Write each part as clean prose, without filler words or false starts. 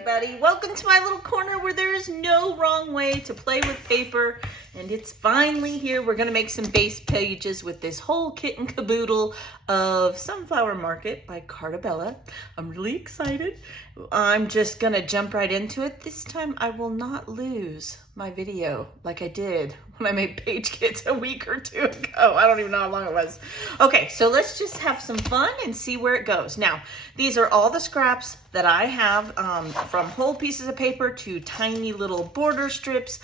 everybody, welcome to my little corner where there is no wrong way to play with paper, and it's finally here. We're gonna make some base pages with this whole kit and caboodle of Sunflower Market by Cartabella. I'm really excited. I'm just gonna jump right into it. This time I will not lose my video like I did when I made page kits a week or two ago. I don't even know how long it was. Okay, so let's just have some fun and see where it goes. Now, these are all the scraps that I have, from whole pieces of paper to tiny little border strips.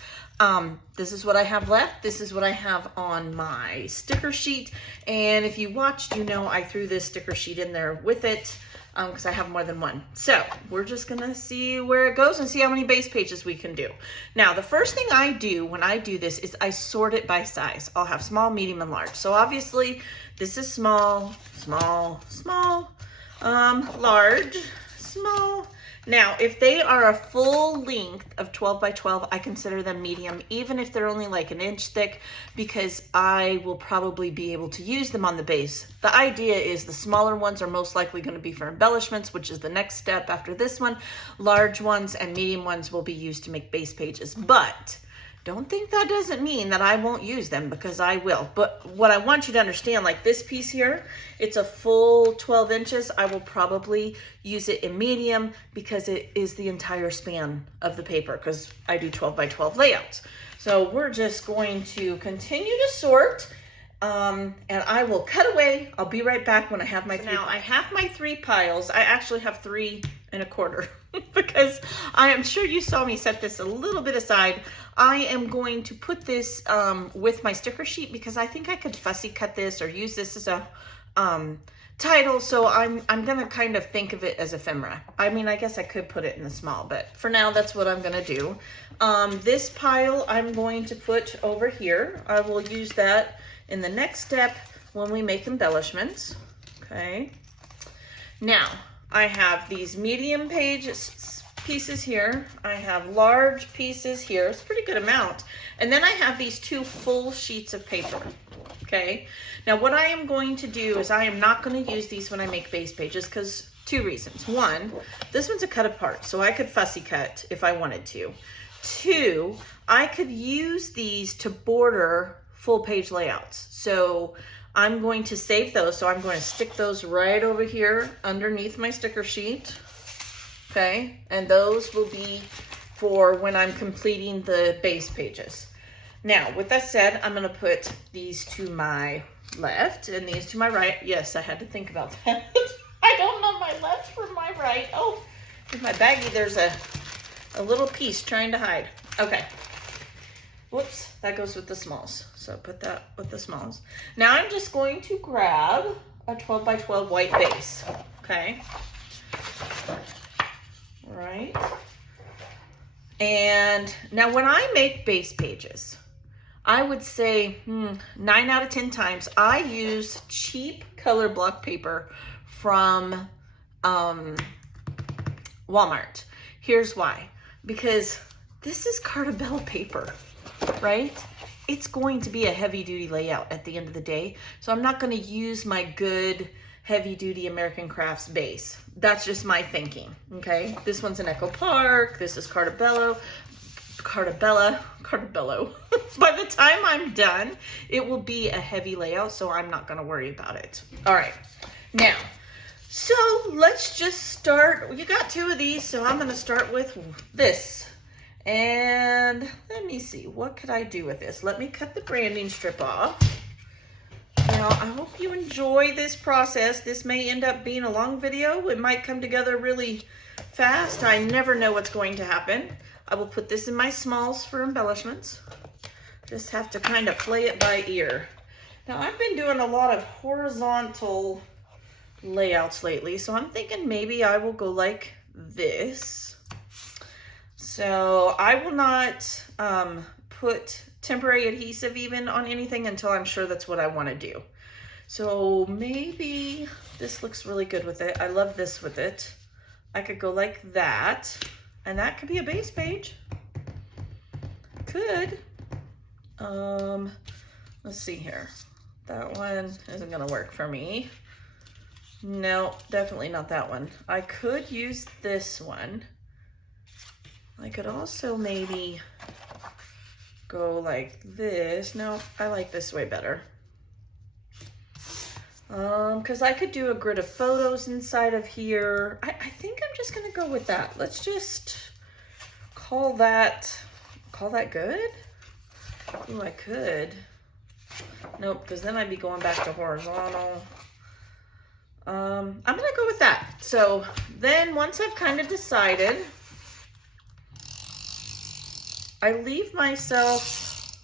This is what I have left. This is what I have on my sticker sheet. And if you watched, you know I threw this sticker sheet in there with it because I have more than one. So we're just gonna see where it goes and see how many base pages we can do. Now, the first thing I do when I do this is I sort it by size. I'll have small, medium, and large. So obviously this is small, small, small, large, small. Now, if they are a full length of 12 by 12, I consider them medium, even if they're only like an inch thick, because I will probably be able to use them on the base. The idea is the smaller ones are most likely going to be for embellishments, which is the next step after this one. Large ones and medium ones will be used to make base pages, but don't think that doesn't mean that I won't use them, because I will. But what I want you to understand, like this piece here, it's a full 12 inches. I will probably use it in medium because it is the entire span of the paper, because I do 12 by 12 layouts. So we're just going to continue to sort, and I will cut away. I'll be right back when I have my Now I have my 3 piles. I actually have 3 1/4 because I am sure you saw me set this a little bit aside. I am going to put this with my sticker sheet because I think I could fussy cut this or use this as a title. So I'm gonna kind of think of it as ephemera. I mean, I guess I could put it in the small, but for now that's what I'm gonna do. This pile I'm going to put over here. I will use that in the next step when we make embellishments. Okay. Now I have these medium pieces here. I have large pieces here. It's a pretty good amount. And then I have these 2 full sheets of paper. Okay. Now what I am going to do is I am not going to use these when I make base pages because 2 reasons. 1, this one's a cut apart, so I could fussy cut if I wanted to. 2, I could use these to border full page layouts. So I'm going to save those. So I'm going to stick those right over here underneath my sticker sheet. Okay, and those will be for when I'm completing the base pages. Now, with that said, I'm gonna put these to my left and these to my right. Yes, I had to think about that. I don't know my left from my right. Oh, in my baggie, there's a little piece trying to hide. Okay. Whoops, that goes with the smalls. So put that with the smalls. Now I'm just going to grab a 12 by 12 white base. Okay. Right. And now when I make base pages, I would say 9 out of 10 times I use cheap color block paper from Walmart. Here's why. Because this is Cartabella paper, right? It's going to be a heavy duty layout at the end of the day. So I'm not going to use my good heavy duty American Crafts base. That's just my thinking, okay? This one's an Echo Park. This is Cartabella. By the time I'm done, it will be a heavy layout, so I'm not gonna worry about it. All right, now, so let's just start. You got 2 of these, so I'm gonna start with this. And let me see, what could I do with this? Let me cut the branding strip off. Now, I hope you enjoy this process. This may end up being a long video. It might come together really fast. I never know what's going to happen. I will put this in my smalls for embellishments. Just have to kind of play it by ear. Now, I've been doing a lot of horizontal layouts lately, so I'm thinking maybe I will go like this. So I will not put temporary adhesive even on anything until I'm sure that's what I want to do. So maybe this looks really good with it. I love this with it. I could go like that, and that could be a base page. Could. Let's see here. That one isn't gonna work for me. No, definitely not that one. I could use this one. I could also maybe go like this. No, I like this way better. Because I could do a grid of photos inside of here. I think I'm just gonna go with that. Let's just call that good? Ooh, I could. Nope, because then I'd be going back to horizontal. I'm gonna go with that. So then once I've kind of decided, I leave myself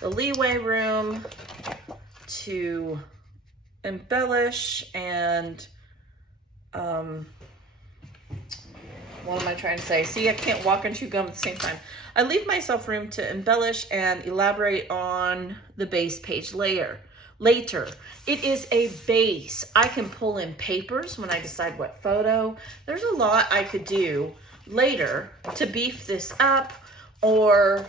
the leeway room to embellish and, what am I trying to say? See, I can't walk and chew gum at the same time. I leave myself room to embellish and elaborate on the base page later. It is a base. I can pull in papers when I decide what photo. There's a lot I could do later to beef this up or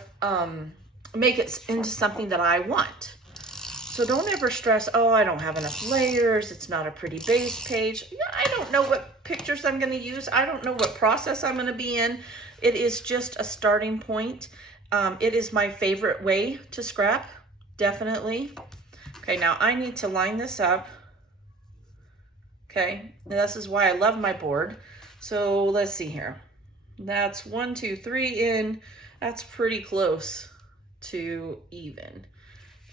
make it into something that I want. So don't ever stress, oh, I don't have enough layers. It's not a pretty base page. I don't know what pictures I'm going to use. I don't know what process I'm going to be in. It is just a starting point. It is my favorite way to scrap, definitely. Okay, now I need to line this up. Okay, and this is why I love my board. So let's see here. That's 1, 2, 3 in. That's pretty close to even.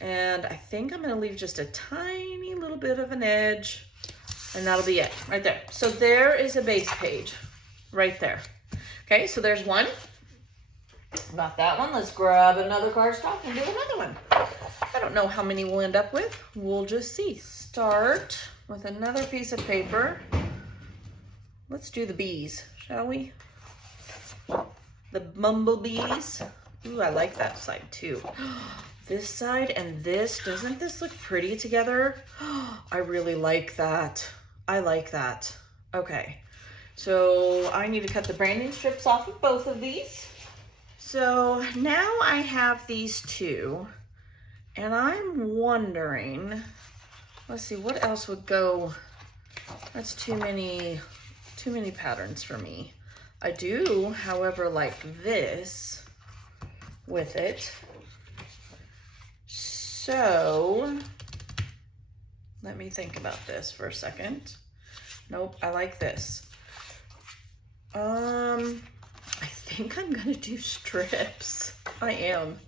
And I think I'm gonna leave just a tiny little bit of an edge, and that'll be it right there. So there is a base page right there. Okay, so there's one. Got that one. Let's grab another cardstock and do another one. I don't know how many we'll end up with. We'll just see. Start with another piece of paper. Let's do the bees, shall we? The bumblebees. Ooh, I like that side too. This side and this, doesn't this look pretty together? I really like that. I like that. Okay, so I need to cut the branding strips off of both of these. So now I have these two, and I'm wondering, let's see, what else would go? That's too many patterns for me. I do, however, like this with it. So let me think about this for a second. Nope, I like this. I think I'm gonna do strips. I am.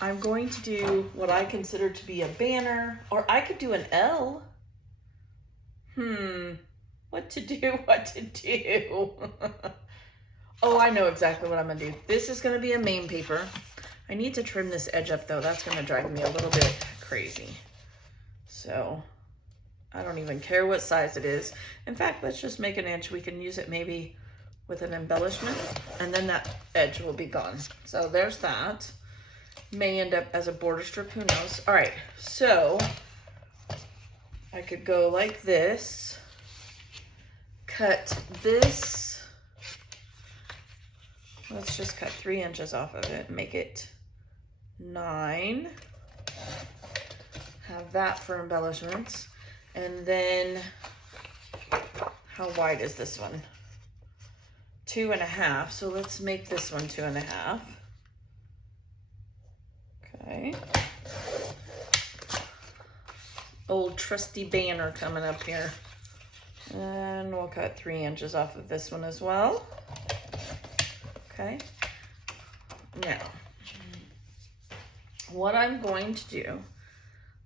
I'm going to do what I consider to be a banner, or I could do an L. What to do? Oh, I know exactly what I'm gonna do. This is gonna be a main paper. I need to trim this edge up though. That's gonna drive me a little bit crazy. So I don't even care what size it is. In fact, let's just make an inch. We can use it maybe with an embellishment, and then that edge will be gone. So there's that. May end up as a border strip, who knows? All right, so I could go like this, cut this. Let's just cut 3 inches off of it and make it 9. Have that for embellishments. And then, how wide is this one? 2.5. So let's make this one 2.5. Okay. Old trusty banner coming up here. And we'll cut 3 inches off of this one as well. Okay. Now, what I'm going to do,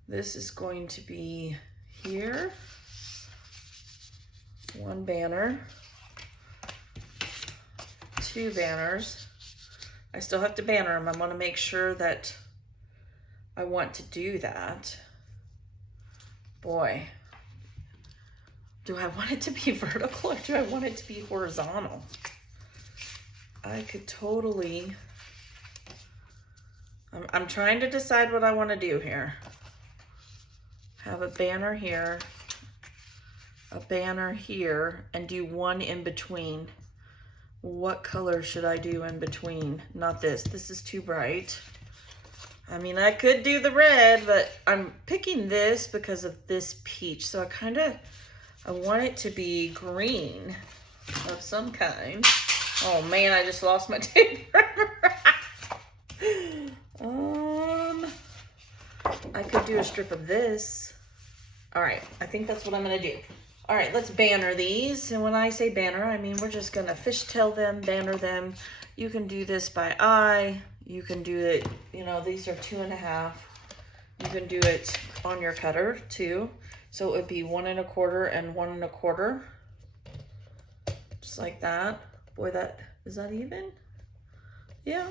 this is going to be here, 1 banner, 2 banners. I still have to banner them. I want to make sure that I want to do that. Boy, do I want it to be vertical or do I want it to be horizontal? I could totally, I'm trying to decide what I want to do here. Have a banner here, a banner here, and do 1 in between. What color should I do in between? Not this. This is too bright. I mean, I could do the red, but I'm picking this because of this peach. So I want it to be green of some kind. Oh man, I just lost my tape runner. I could do a strip of this. All right, I think that's what I'm gonna do. All right, let's banner these. And when I say banner, I mean we're just gonna fishtail them, banner them. You can do this by eye. You can do it, you know, these are 2.5. You can do it on your cutter too. So it would be 1 1/4 and 1 1/4. Just like that. Boy, is that even? Yeah.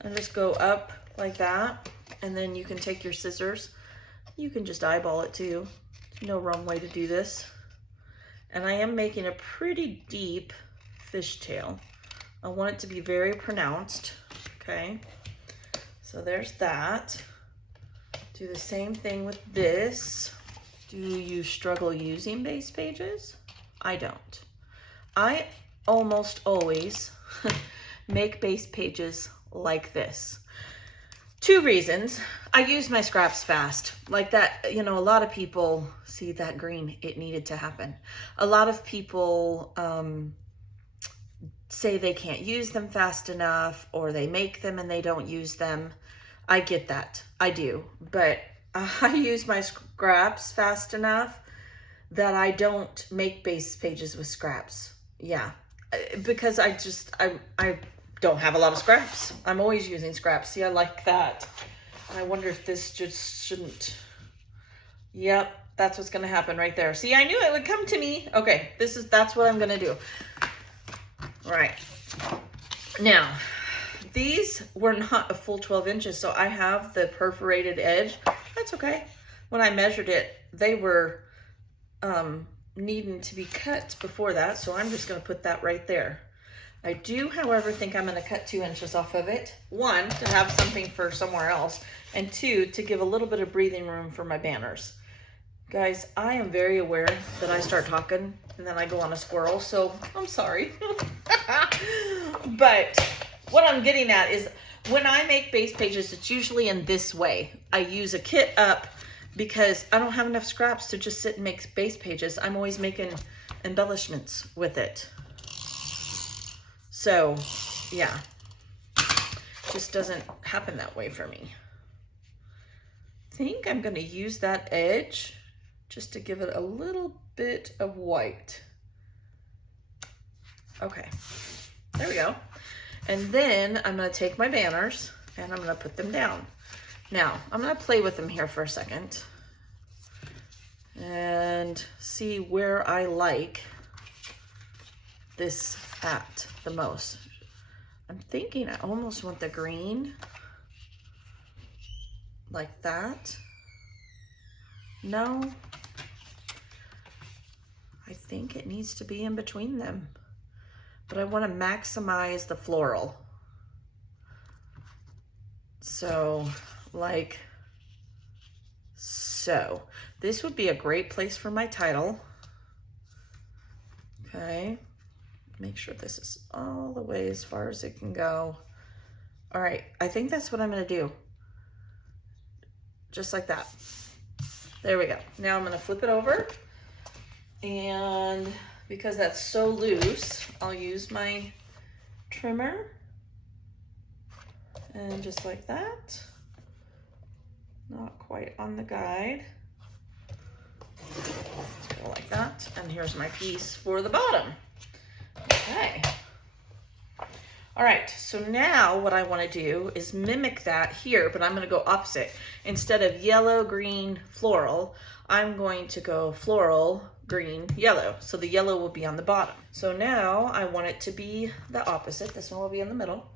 And just go up like that. And then you can take your scissors. You can just eyeball it too. No wrong way to do this. And I am making a pretty deep fishtail. I want it to be very pronounced. Okay. So there's that. Do the same thing with this. Do you struggle using base pages? I don't. I almost always make base pages like this. 2 reasons. I use my scraps fast. Like that, you know, a lot of people see that green, it needed to happen. A lot of people say they can't use them fast enough, or they make them and they don't use them. I get that, I do. But I use my scraps fast enough that I don't make base pages with scraps. Yeah, because I don't have a lot of scraps. I'm always using scraps. See, I like that. And I wonder if this just shouldn't. Yep, that's what's gonna happen right there. See, I knew it would come to me. Okay, that's what I'm gonna do. All right. Now, these were not a full 12 inches, so I have the perforated edge. That's okay. When I measured it, they were needing to be cut before that, so I'm just gonna put that right there. I do, however, think I'm gonna cut 2 inches off of it. 1, to have something for somewhere else, and 2, to give a little bit of breathing room for my banners. Guys, I am very aware that I start talking and then I go on a squirrel, so I'm sorry. But what I'm getting at is when I make base pages, it's usually in this way. I use a kit up because I don't have enough scraps to just sit and make base pages. I'm always making embellishments with it. So, yeah, just doesn't happen that way for me. I think I'm gonna use that edge just to give it a little bit of white. Okay, there we go. And then I'm gonna take my banners and I'm gonna put them down. Now, I'm gonna play with them here for a second and see where I like this at the most. I'm thinking I almost want the green like that. No, I think it needs to be in between them, but I want to maximize the floral. So like so. This would be a great place for my title. Okay. Make sure this is all the way as far as it can go. All right, I think that's what I'm gonna do. Just like that. There we go. Now I'm gonna flip it over, and because that's so loose, I'll use my trimmer, and just like that. Not quite on the guide. Go like that, and here's my piece for the bottom. Okay. All right, so now what I want to do is mimic that here, but I'm going to go opposite. Instead of yellow, green, floral, I'm going to go floral, green, yellow. So the yellow will be on the bottom. So now I want it to be the opposite. This one will be in the middle.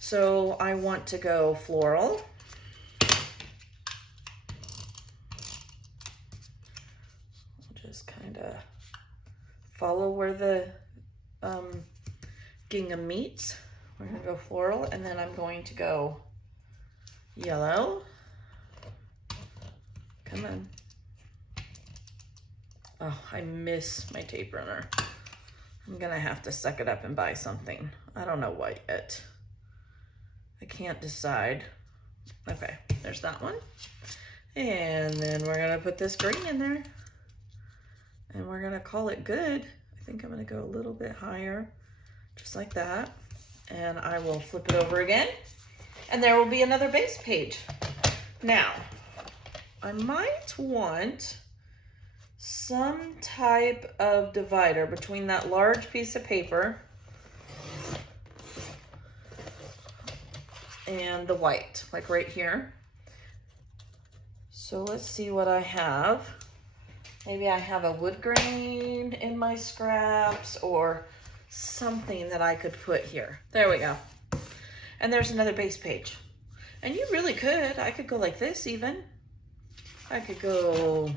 So I want to go floral. Just kind of follow where the gingham meets. We're gonna go floral, and then I'm going to go yellow. Come on. Oh, I miss my tape runner. I'm gonna have to suck it up and buy something. I don't know what yet. I can't decide. Okay, there's that one. And then we're gonna put this green in there, and we're gonna call it good. I think I'm gonna go a little bit higher just like that. And I will flip it over again, and there will be another base page. Now, I might want some type of divider between that large piece of paper and the white, like right here. So let's see what I have. Maybe I have a wood grain in my scraps or something that I could put here. There we go. And there's another base page. And you really could. I could go like this even. I could go,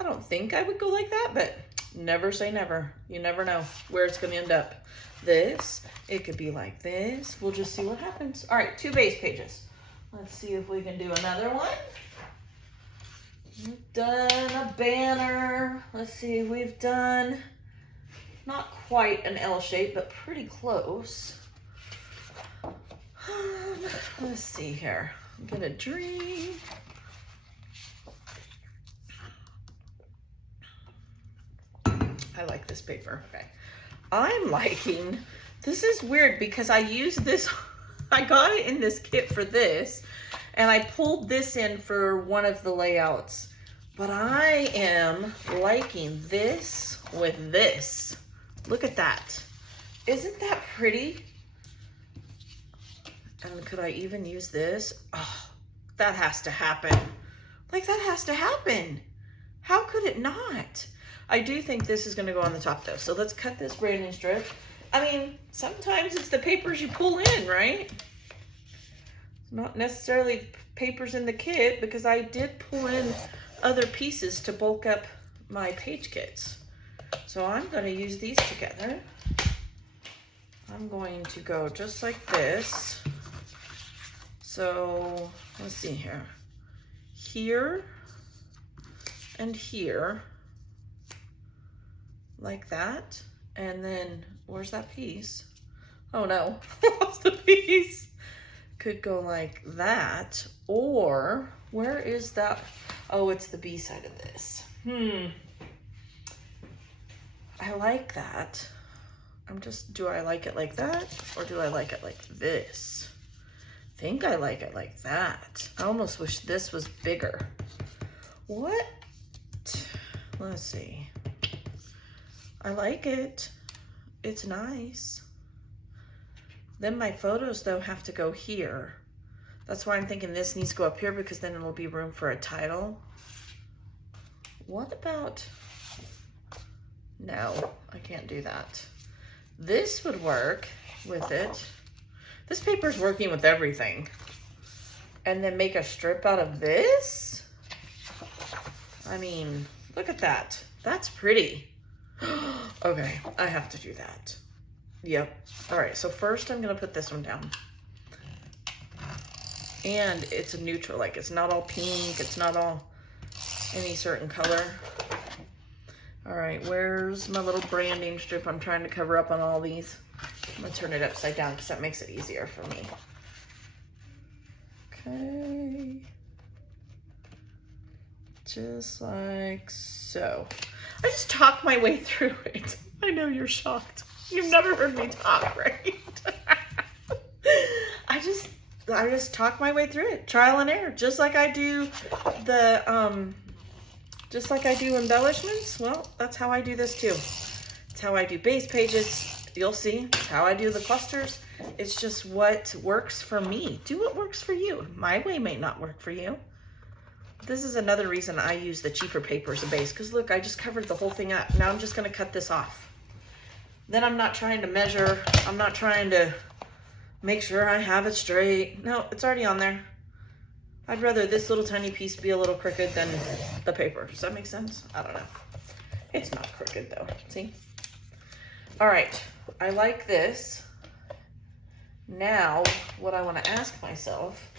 I don't think I would go like that, but never say never. You never know where it's gonna end up. This, it could be like this. We'll just see what happens. All right, 2 base pages. Let's see if we can do another one. We've done a banner. Let's see, we've done not quite an L shape, but pretty close. Let's see here. I'm gonna dream. I like this paper. Okay. I'm liking, this is weird because I use this, I got it in this kit for this, and I pulled this in for one of the layouts, but I am liking this with this. Look at that. Isn't that pretty? And could I even use this? Oh, that has to happen. Like, that has to happen. How could it not? I do think this is gonna go on the top though. So let's cut this branding strip. I mean, sometimes it's the papers you pull in, right? Not necessarily papers in the kit, because I did pull in other pieces to bulk up my page kits. So I'm gonna use these together. I'm going to go just like this. So let's see here. Here and here, like that. And then where's that piece? Oh no, lost the piece. Could go like that, or where is that? Oh, it's the B side of this. I like that. Do I like it like that, or do I like it like this? I think I like it like that. I almost wish this was bigger. What? Let's see. I like it. It's nice. Then my photos though have to go here. That's why I'm thinking this needs to go up here, because then it'll be room for a title. What about, no, I can't do that. This would work with it. This paper's working with everything. And then make a strip out of this? I mean, look at that. That's pretty. Okay, I have to do that. Yep. All right, so first I'm gonna put this one down. And it's a neutral, like it's not all pink, it's not all any certain color. All right, where's my little branding strip I'm trying to cover up on all these? I'm gonna turn it upside down because that makes it easier for me. Okay. Just like so. I just talked my way through it. I know you're shocked. You've never heard me talk, right? I just talk my way through it. Trial and error. Just like I do the just like I do embellishments. Well, that's how I do this too. It's how I do base pages. You'll see. It's how I do the clusters. It's just what works for me. Do what works for you. My way may not work for you. This is another reason I use the cheaper paper as a base, because look, I just covered the whole thing up. Now I'm just going to cut this off. Then I'm not trying to measure. I'm not trying to make sure I have it straight. No, it's already on there. I'd rather this little tiny piece be a little crooked than the paper. Does that make sense? I don't know. It's not crooked though. See? All right. I like this. Now, what I want to ask myself,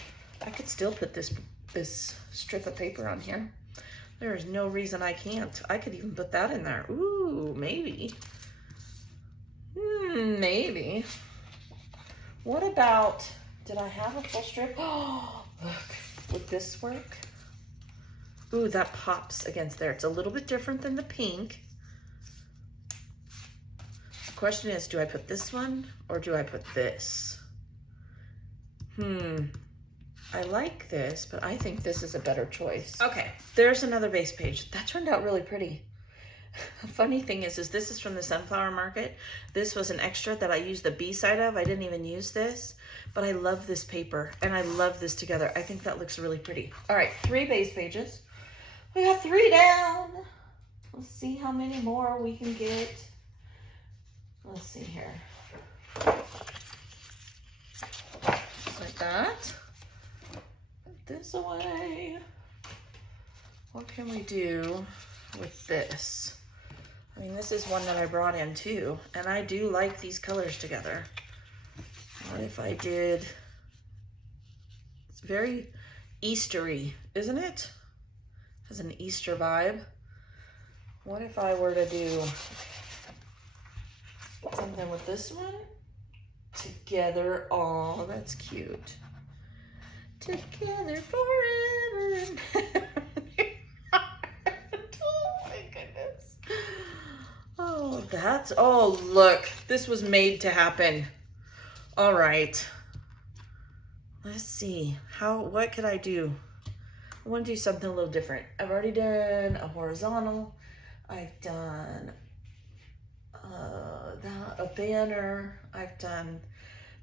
I could still put this strip of paper on here. There is no reason I can't. I could even put that in there. Ooh, maybe. Maybe. What about, did I have a full strip? Oh, look, would this work? Ooh, that pops against there. It's a little bit different than the pink. question is, do I put this one or do I put this? I like this, but I think this is a better choice. Okay, there's another base page. That turned out really pretty. The funny thing is this is from the Sunflower Market. This was an extra that I used the B side of. I didn't even use this, but I love this paper and I love this together. I think that looks really pretty. All right, 3 base pages. We got 3 down. Let's see how many more we can get. Let's see here. Like that. Put this away. What can we do with this? I mean, this is one that I brought in too, and I do like these colors together. What if I did, it's very Eastery, isn't it? Has an Easter vibe. What if I were to do something with this one? Together, oh, that's cute. Together forever and ever. Oh my goodness. Oh, that's, oh, look, this was made to happen. All right. Let's see, what could I do? I want to do something a little different. I've already done a horizontal. I've done a banner. I've done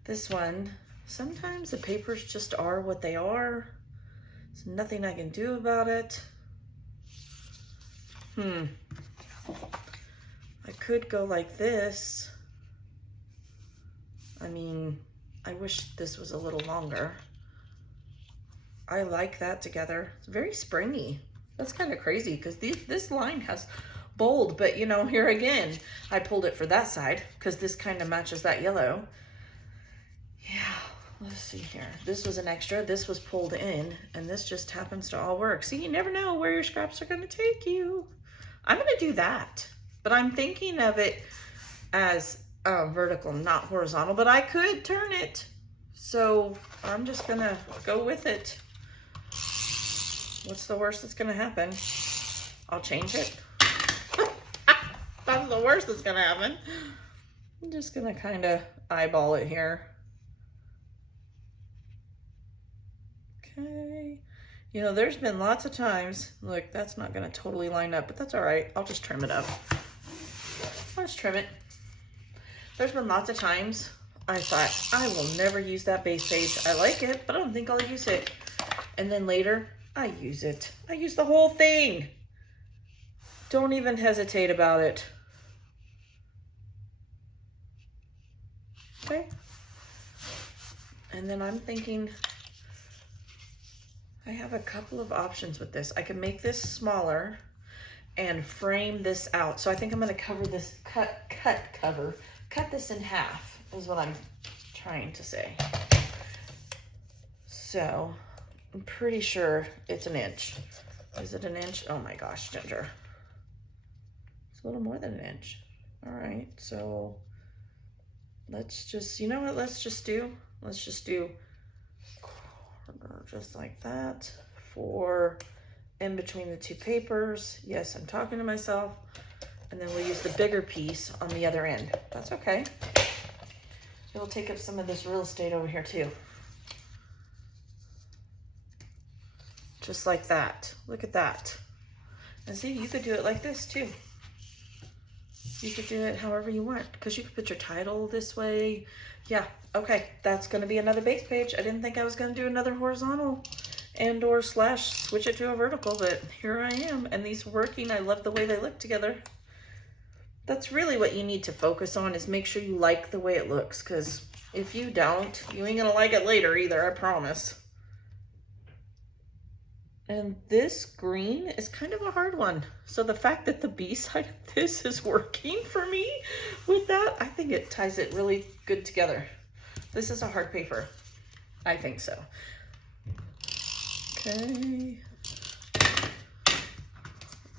this one. Sometimes the papers just are what they are. There's nothing I can do about it. I could go like this. I mean, I wish this was a little longer. I like that together. It's very springy. That's kind of crazy because this line has bold, but you know, here again, I pulled it for that side because this kind of matches that yellow. Yeah, let's see here. This was an extra, this was pulled in, and this just happens to all work. See, you never know where your scraps are gonna take you. I'm gonna do that, but I'm thinking of it as vertical, not horizontal, but I could turn it. So I'm just gonna go with it. What's the worst that's gonna happen? I'll change it. That's the worst that's gonna happen. I'm just gonna kind of eyeball it here. Okay. You know, there's been lots of times, look, that's not gonna totally line up, but that's all right. I'll just trim it up. I'll just trim it. There's been lots of times I thought, I will never use that base page. I like it, but I don't think I'll use it. And then later, I use it. I use the whole thing. Don't even hesitate about it. Okay. And then I'm thinking, I have a couple of options with this. I can make this smaller and frame this out. So I think I'm gonna cover this, cut this in half is what I'm trying to say. So I'm pretty sure it's an inch. Is it an inch? Oh my gosh, Ginger. It's a little more than an inch. All right, so let's just, you know what, let's just do corner just like that for in between the 2 papers. Yes, I'm talking to myself. And then we'll use the bigger piece on the other end. That's okay. It'll take up some of this real estate over here too. Just like that. Look at that. And see, you could do it like this too. You could do it however you want, because you could put your title this way. Yeah, okay, that's gonna be another base page. I didn't think I was gonna do another horizontal and or slash switch it to a vertical, but here I am. And these working, I love the way they look together. That's really what you need to focus on, is make sure you like the way it looks, because if you don't, you ain't gonna like it later either, I promise. And this green is kind of a hard one. So the fact that the B side of this is working for me with that, I think it ties it really good together. This is a hard paper. I think so. Okay.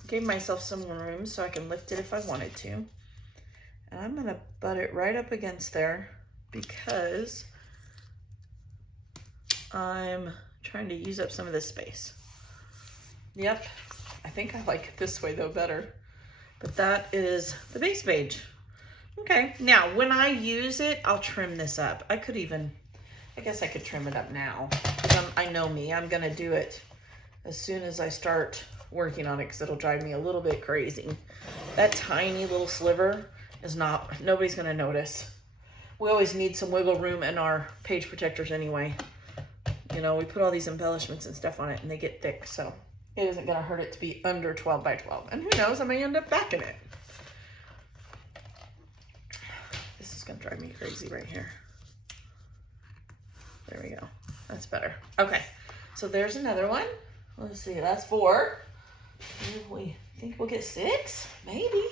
Gave myself some room so I can lift it if I wanted to. And I'm gonna butt it right up against there because I'm trying to use up some of this space. Yep, I think I like it this way though better. But that is the base page. Okay, now when I use it, I'll trim this up. I guess I could trim it up now. I know me, I'm gonna do it as soon as I start working on it because it'll drive me a little bit crazy. That tiny little sliver is nobody's gonna notice. We always need some wiggle room in our page protectors anyway. You know, we put all these embellishments and stuff on it and they get thick, so it isn't gonna hurt it to be under 12 by 12. And who knows, I may end up backing it. This is gonna drive me crazy right here. There we go, that's better. Okay, so there's another one. Let's see, that's 4. We think we'll get 6, maybe.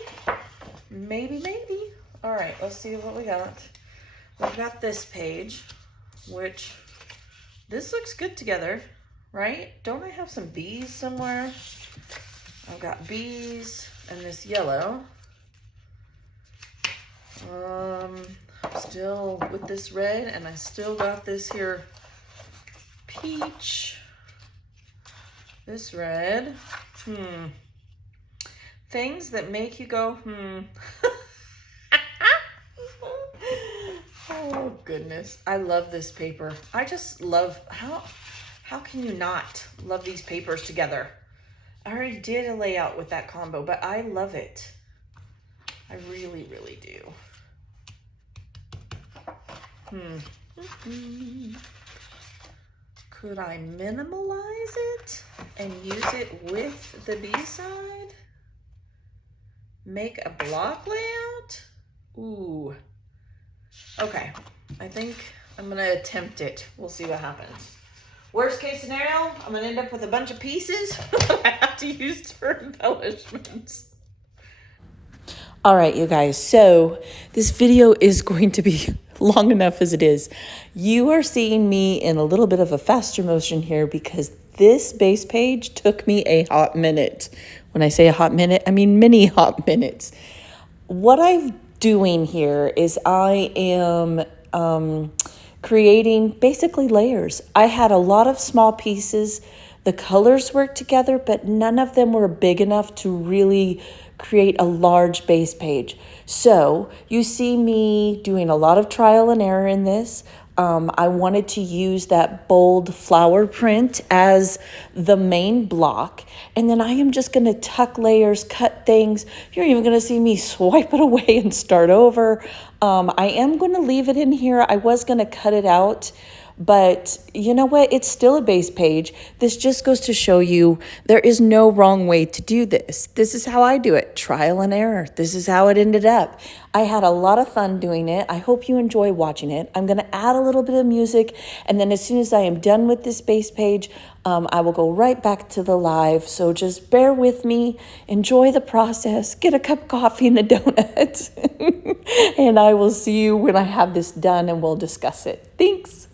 All right, let's see what we got. We've got this page, which this looks good together, right? Don't I have some bees somewhere? I've got bees and this yellow. Still with this red, and I still got this here peach. This red. Things that make you go, Oh goodness, I love this paper. I just love, how can you not love these papers together? I already did a layout with that combo, but I love it. I really, really do. Could I minimalize it and use it with the B-side? Make a block layout? Ooh. Okay, I think I'm gonna attempt it. We'll see what happens. Worst case scenario, I'm gonna end up with a bunch of pieces I have to use for embellishments. All right, you guys, so this video is going to be long enough as it is. You are seeing me in a little bit of a faster motion here because this base page took me a hot minute. When I say a hot minute, I mean many hot minutes. What I'm doing here is I am creating basically layers. I had a lot of small pieces. The colors worked together, but none of them were big enough to really create a large base page. So you see me doing a lot of trial and error in this. I wanted to use that bold flower print as the main block. And then I am just going to tuck layers, cut things. You're even going to see me swipe it away and start over. I am going to leave it in here. I was going to cut it out. But you know what? It's still a base page. This just goes to show you there is no wrong way to do this. This is how I do it. Trial and error. This is how it ended up. I had a lot of fun doing it. I hope you enjoy watching it. I'm going to add a little bit of music. And then as soon as I am done with this base page, I will go right back to the live. So just bear with me. Enjoy the process. Get a cup of coffee and a donut. And I will see you when I have this done and we'll discuss it. Thanks.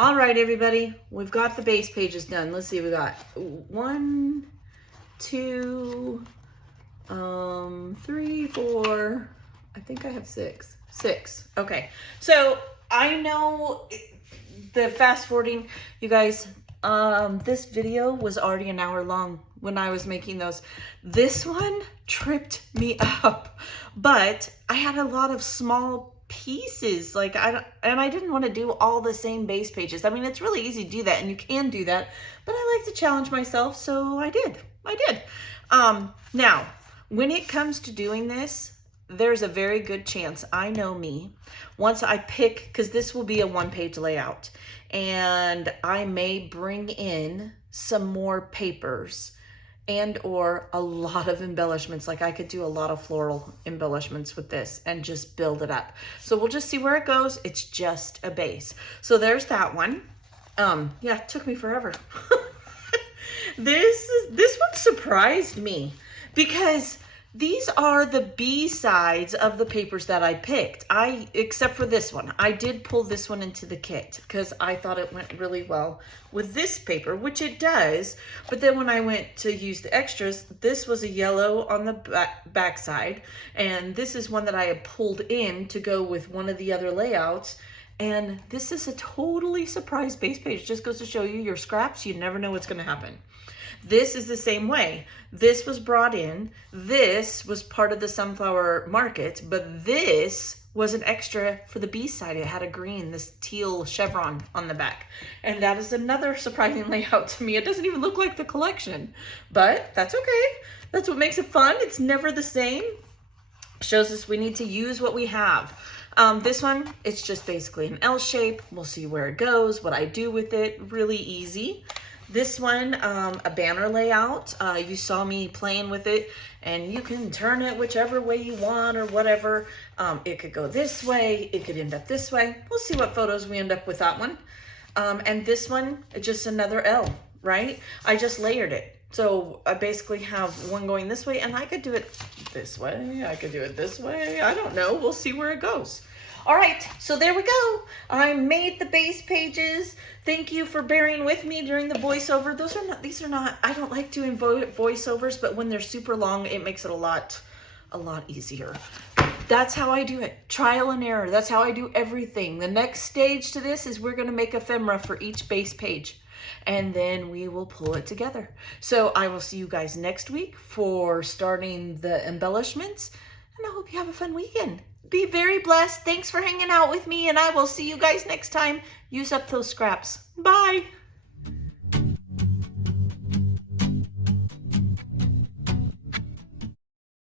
All right, everybody, we've got the base pages done. Let's see, we got 1, 2, 3, 4, I think I have 6. Okay, so I know the fast forwarding, you guys, this video was already an hour long when I was making those. This one tripped me up, but I had a lot of small pieces, like I didn't want to do all the same base pages. I mean, it's really easy to do that, and you can do that, but I like to challenge myself, so I did. Now, when it comes to doing this, there's a very good chance, I know me, once I pick, because this will be a 1-page layout, and I may bring in some more papers and or a lot of embellishments. Like I could do a lot of floral embellishments with this and just build it up. So we'll just see where it goes. It's just a base. So there's that one. Yeah, it took me forever. This one surprised me because these are the B-sides of the papers that I picked. Except for this one. I did pull this one into the kit because I thought it went really well with this paper, which it does. But then when I went to use the extras, this was a yellow on the back side. And this is one that I had pulled in to go with one of the other layouts. And this is a totally surprise base page. It just goes to show you your scraps, you never know what's going to happen. This is the same way. This was brought in. This was part of the sunflower market, but this was an extra for the B side. It had a green, this teal chevron on the back. And that is another surprising layout to me. It doesn't even look like the collection, but that's okay. That's what makes it fun. It's never the same. Shows us we need to use what we have. This one, it's just basically an L shape. We'll see where it goes, what I do with it. Really easy. This one, a banner layout. You saw me playing with it, and you can turn it whichever way you want or whatever. It could go this way. It could end up this way. We'll see what photos we end up with that one. And this one, just another L, right? I just layered it. So I basically have one going this way, and I could do it this way. I could do it this way. I don't know. We'll see where it goes. All right, so there we go. I made the base pages. Thank you for bearing with me during the voiceover. These are not, I don't like doing voiceovers, but when they're super long, it makes it a lot easier. That's how I do it. Trial and error. That's how I do everything. The next stage to this is we're going to make ephemera for each base page, and then we will pull it together. So I will see you guys next week for starting the embellishments, and I hope you have a fun weekend. Be very blessed. Thanks for hanging out with me, and I will see you guys next time. Use up those scraps. Bye.